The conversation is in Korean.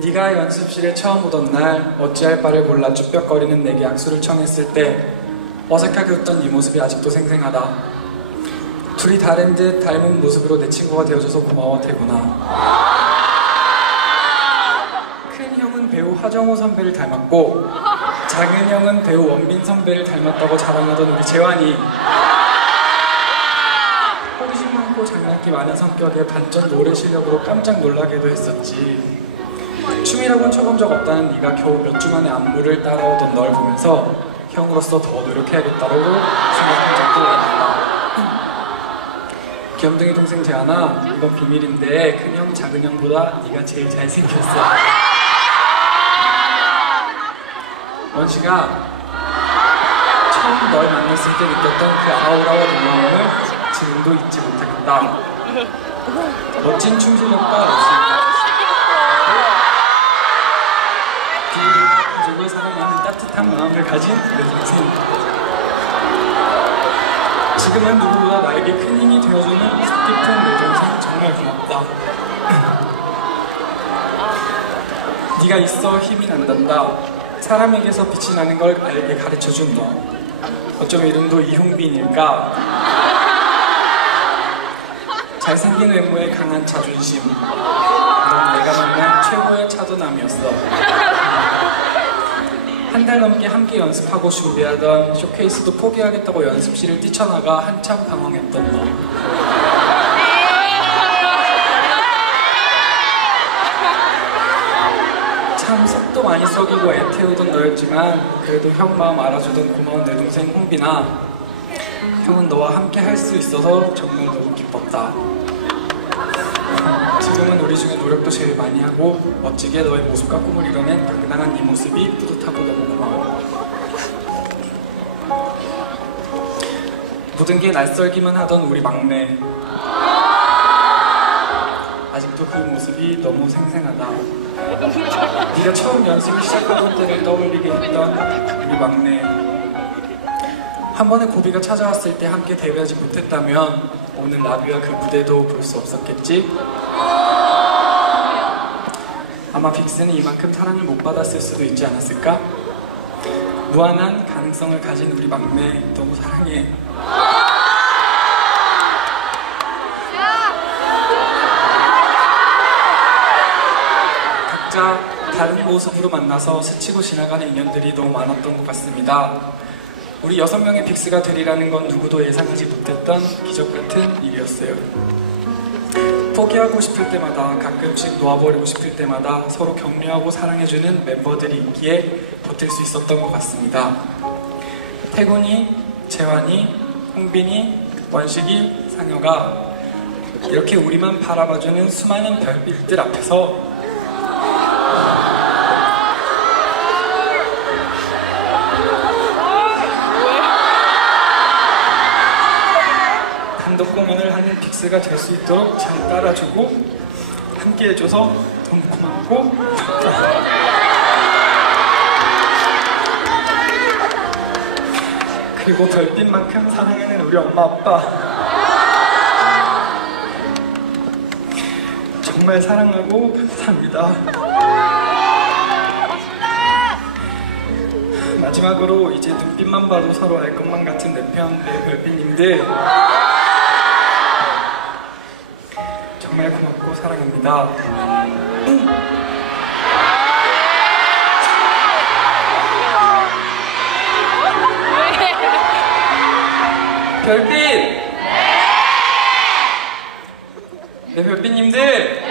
네가 연습실에 처음 오던 날 어찌할 바를 몰라 쭈뼛거리는 내게 악수를 청했을 때 어색하게 웃던 네 모습이 아직도 생생하다. 둘이 다른 듯 닮은 모습으로 내 친구가 되어줘서 고마워 태구나. 큰 형은 배우 하정우 선배를 닮았고 작은 형은 배우 원빈 선배를 닮았다고 자랑하던 우리 재환이 호기심 많고 장난기 많은 성격에 반전 노래 실력으로 깜짝 놀라게도 했었지. 춤이라고는 쳐본 적 없다는 네가 겨우 몇 주 만에 안무를 따라오던 널 보면서 형으로서 더 노력해야겠다고 생각한 적도 많았다. 귀염둥이 동생 재하나 이건 비밀인데 큰 형 작은 형보다 네가 제일 잘생겼어. 원씨가 처음 널 만났을 때 느꼈던 그 아우라와 놀라움을 지금도 잊지 못하겠다. 멋진 춤 실력과 따뜻한 마음을 가진 내 동생. 지금은 누구보다 나에게 큰 힘이 되어주는 뜻깊은 내 동생 정말 고맙다. 네가 있어 힘이 난단다. 사람에게서 빛이 나는 걸 알게 가르쳐준 너. 어쩜 이름도 이홍빈일까? 잘생긴 외모에 강한 자존심. 넌 내가 만난 최고의 차도남이었어. 한 달 넘게 함께 연습하고 준비하던 쇼케이스도 포기하겠다고 연습실을 뛰쳐나가 한참 방황했던 너. 참 속도 많이 썩이고 애태우던 너였지만 그래도 형 마음 알아주던 고마운 내 동생 홍빈아 형은 너와 함께 할 수 있어서 정말 너무 기뻤다 지금은 우리 중에 노력도 제일 많이 하고 멋지게 너의 모습과 꿈을 이뤄낸 당당한 네 모습이 뿌듯하고 너무 고마워 모든 게 낯설기만 하던 우리 막내. 아직도 그 모습이 너무 생생하다. 네가 처음 연습을 시작하던 때를 떠올리게 했던 우리 막내. 한 번의 고비가 찾아왔을 때 함께 데뷔하지 못했다면 오늘 라비와 그 무대도 볼 수 없었겠지? 아마 빅스는 이만큼 사랑을 못 받았을 수도 있지 않았을까? 무한한 가능성을 가진 우리 막내 너무 사랑해 각자 다른 모습으로 만나서 스치고 지나가는 인연들이 너무 많았던 것 같습니다. 우리 여섯 명의 빅스가 되리라는 건 누구도 예상하지 못했던 기적 같은 일이었어요. 포기하고 싶을 때마다 가끔씩 놓아버리고 싶을 때마다 서로 격려하고 사랑해주는 멤버들이 있기에 버틸 수 있었던 것 같습니다. 태곤이, 재환이, 홍빈이, 원식이, 상혁아 이렇게 우리만 바라봐주는 수많은 별빛들 앞에서 단독 빅스가 될 수 있도록 잘 따라주고 함께 해줘서 너무 고맙고. 그리고 별빛만큼 사랑하는 우리 엄마 아빠. 정말 사랑하고 감사합니다. 마지막으로 이제 눈빛만 봐도 서로 알 것만 같은 내편 내 별빛님들 정말 고맙고 사랑합니다. 별빛! 네 별빛님들